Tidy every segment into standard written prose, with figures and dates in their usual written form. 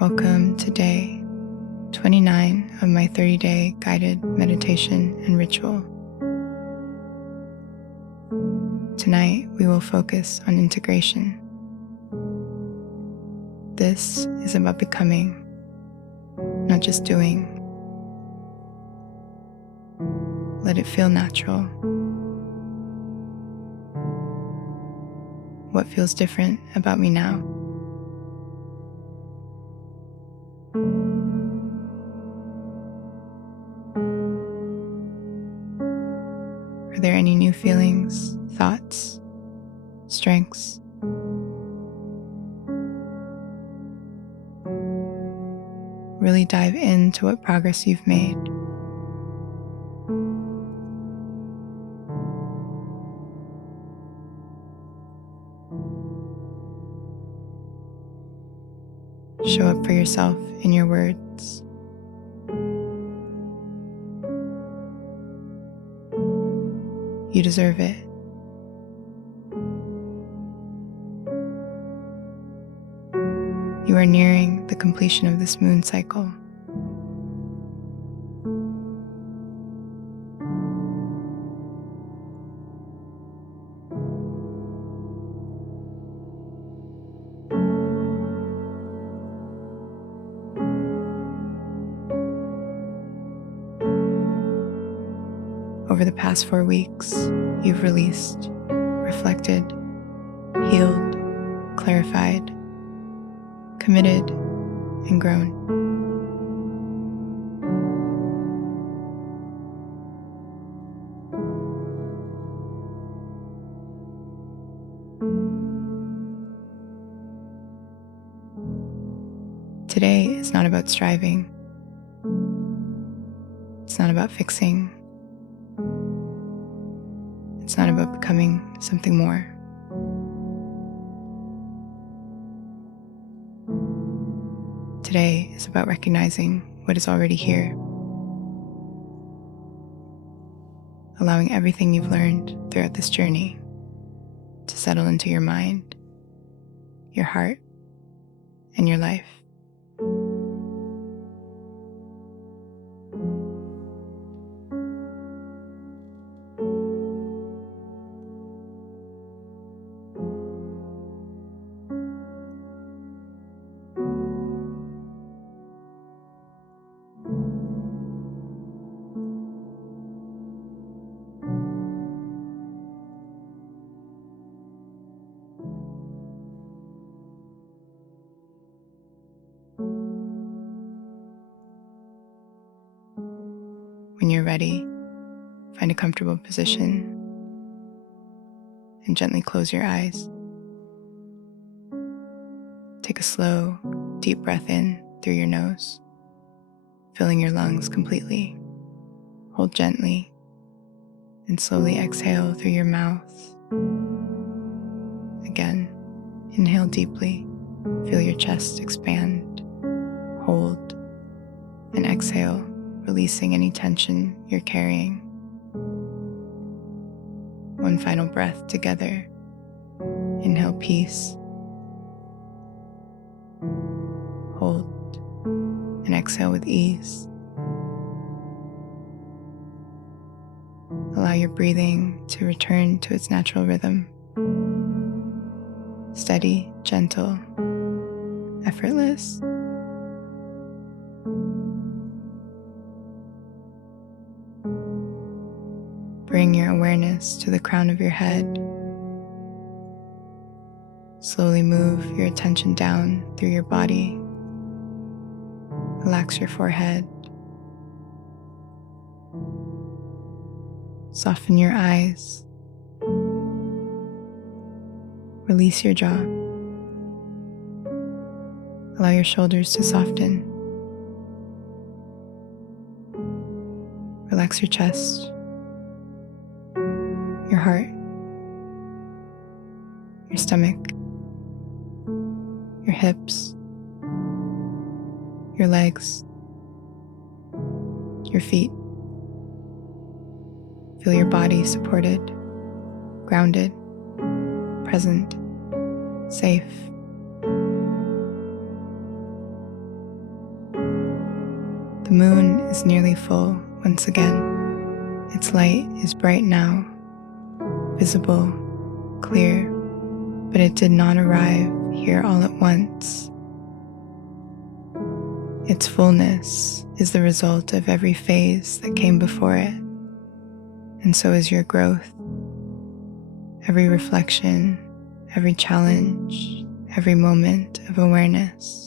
Welcome to day 29 of my 30-day guided meditation and ritual. Tonight, we will focus on integration. This is about becoming, not just doing. Let it feel natural. What feels different about me now? Are there any new feelings, thoughts, strengths? Really dive into what progress you've made. Show up for yourself in your words. You deserve it. You are nearing the completion of this moon cycle. Over the past 4 weeks, you've released, reflected, healed, clarified, committed, and grown. Today is not about striving. It's not about fixing. It's not about becoming something more. Today is about recognizing what is already here, allowing everything you've learned throughout this journey to settle into your mind, your heart, and your life. When you're ready, find a comfortable position and gently close your eyes. Take a slow, deep breath in through your nose, filling your lungs completely. Hold gently and slowly exhale through your mouth. Again, inhale deeply, feel your chest expand. Hold and exhale, releasing any tension you're carrying. One final breath together. Inhale peace. Hold and exhale with ease. Allow your breathing to return to its natural rhythm. Steady, gentle, effortless. Bring your awareness to the crown of your head. Slowly move your attention down through your body. Relax your forehead. Soften your eyes. Release your jaw. Allow your shoulders to soften. Relax your chest, your heart, your stomach, your hips, your legs, your feet. Feel your body supported, grounded, present, safe. The moon is nearly full once again. Its light is bright now, visible, clear, but it did not arrive here all at once. Its fullness is the result of every phase that came before it, and so is your growth. Every reflection, every challenge, every moment of awareness.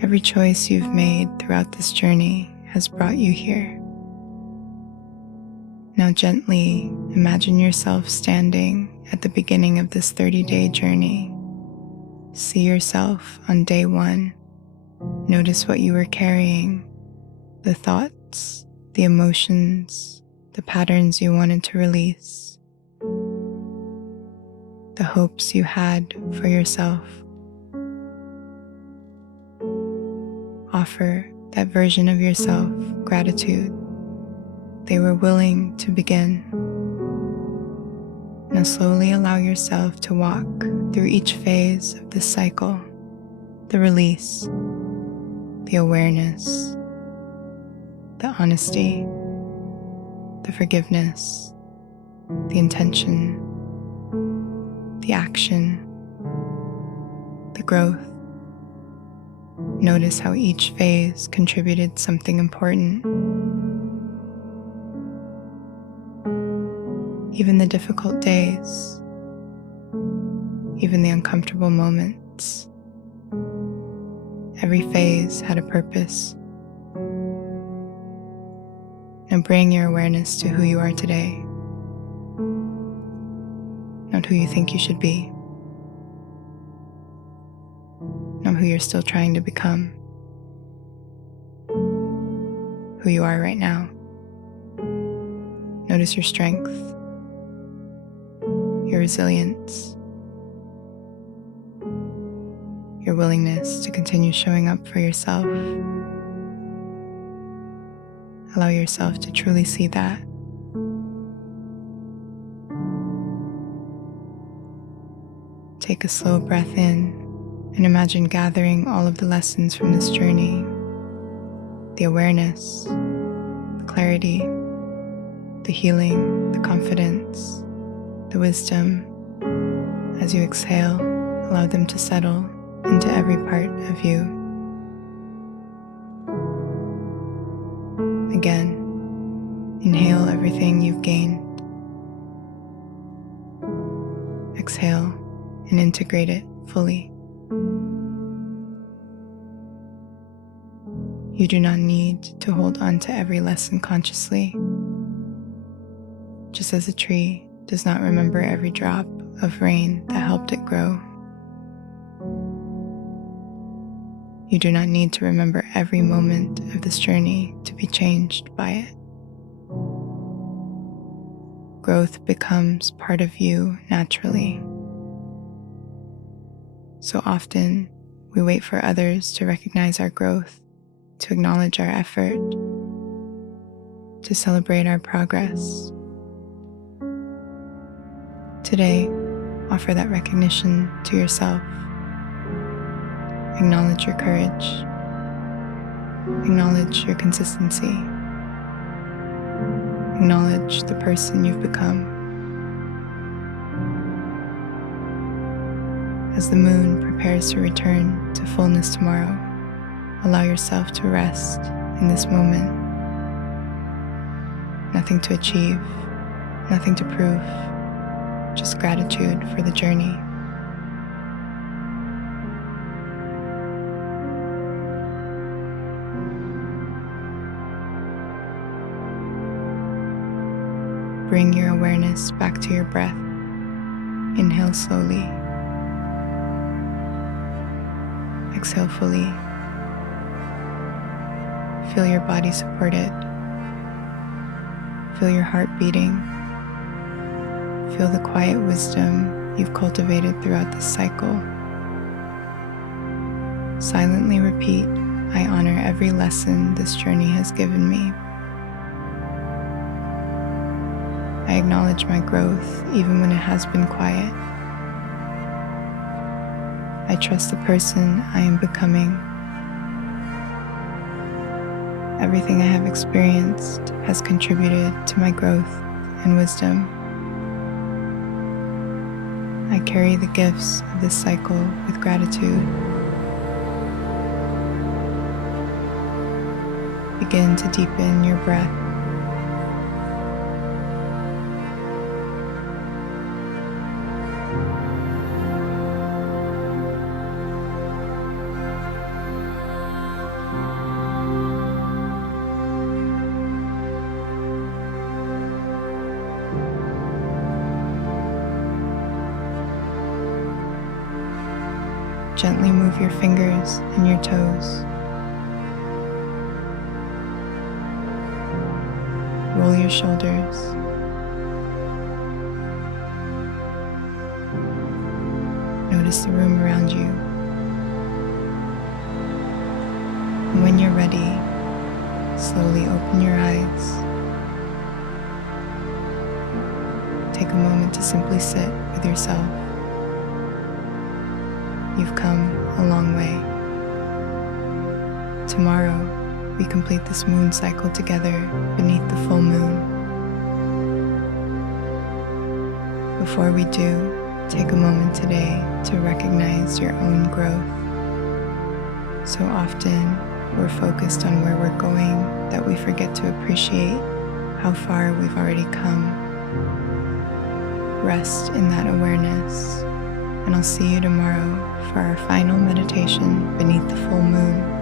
Every choice you've made throughout this journey has brought you here. Now gently imagine yourself standing at the beginning of this 30-day journey. See yourself on day 1. Notice what you were carrying, the thoughts, the emotions, the patterns you wanted to release, the hopes you had for yourself. Offer that version of yourself gratitude. They were willing to begin. Now slowly allow yourself to walk through each phase of this cycle, the release, the awareness, the honesty, the forgiveness, the intention, the action, the growth. Notice how each phase contributed something important. Even the difficult days, even the uncomfortable moments, every phase had a purpose. Now bring your awareness to who you are today, not who you think you should be, not who you're still trying to become, who you are right now. Notice your strength, your resilience, your willingness to continue showing up for yourself. Allow yourself to truly see that. Take a slow breath in and imagine gathering all of the lessons from this journey, the awareness, the clarity, the healing, the confidence, the wisdom. As you exhale, allow them to settle into every part of you. Again, inhale everything you've gained. Exhale and integrate it fully. You do not need to hold on to every lesson consciously. Just as a tree does not remember every drop of rain that helped it grow. You do not need to remember every moment of this journey to be changed by it. Growth becomes part of you naturally. So often, we wait for others to recognize our growth, to acknowledge our effort, to celebrate our progress. Today, offer that recognition to yourself. Acknowledge your courage. Acknowledge your consistency. Acknowledge the person you've become. As the moon prepares to return to fullness tomorrow, allow yourself to rest in this moment. Nothing to achieve, nothing to prove, just gratitude for the journey. Bring your awareness back to your breath. Inhale slowly. Exhale fully. Feel your body supported. Feel your heart beating. Feel the quiet wisdom you've cultivated throughout this cycle. Silently repeat, I honor every lesson this journey has given me. I acknowledge my growth even when it has been quiet. I trust the person I am becoming. Everything I have experienced has contributed to my growth and wisdom. I carry the gifts of this cycle with gratitude. Begin to deepen your breath. Gently move your fingers and your toes. Roll your shoulders. Notice the room around you. And when you're ready, slowly open your eyes. Take a moment to simply sit with yourself. You've come a long way. Tomorrow, we complete this moon cycle together beneath the full moon. Before we do, take a moment today to recognize your own growth. So often, we're focused on where we're going that we forget to appreciate how far we've already come. Rest in that awareness, and I'll see you tomorrow for our final meditation beneath the full moon.